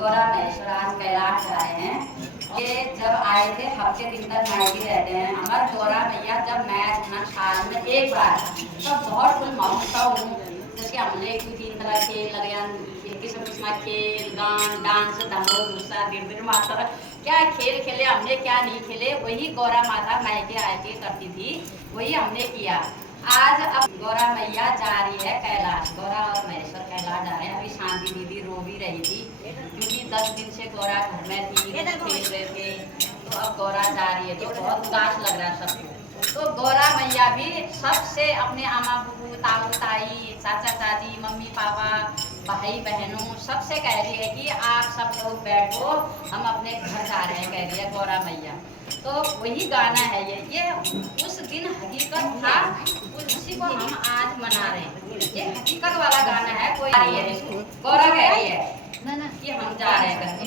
गौरा महेश्वर आज कैलाश आए हैं। ये जब आए थे हफ्ते दिन तक मायके रहते हैं। हमारे गौरा मैया जब मैं अपना साल में एक बार तब बहुत फुल महोत्सव हूँ। जैसे हमने तीन तरह खेल लगे, किस्म किस्म का खेल, गान, डांस, धमो दूसरा गिरगिर माता क्या खेल खेले हमने, क्या नहीं खेले, वही गौरा माता मायके आए थे करती थी, वही हमने किया। आज अब गौरा मैया जा रही है कैलाश, गौरा और महेश्वर कैलाश जा रहे हैं। अभी शांति दीदी रो भी रही थी क्योंकि 10 दिन से गौरा घर में थी, खेल रहे थे, तो अब गौरा जा रही है तो बहुत उदास लग रहा है सबको। तो गौरा मैया भी सबसे अपने अम्मा बुबू, ताऊ ताई, चाचा चाची, मम्मी पापा, भाई बहनों सबसे कह रही है कि आप सब लोग बैठो, हम अपने घर जा रहे हैं, कह रही है गौरा मैया। तो वही गाना है ये उस दिन हकीकत था, उसी को हम आज मना रहे हैं। ये हकीकत वाला गाना है। कोई आ रही है, गौरा कह रही है कि हम जा रहे हैं करके।